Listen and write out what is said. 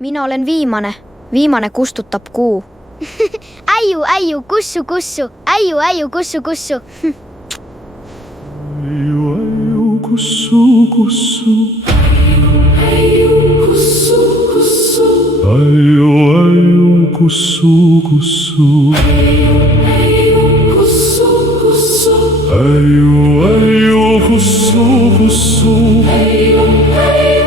Mina olen viimane. Viimane kustutab kuu. Äiu, äiu, kussu, kussu. Äiu, äiu, kussu, kussu. Äiu, äiu, kussu, kussu. Äiu, kussu, kussu. Äiu, äiu, kussu, kussu. Äiu, kussu, kussu. Äiu, äiu, kussu, kussu. Äiu, äiu.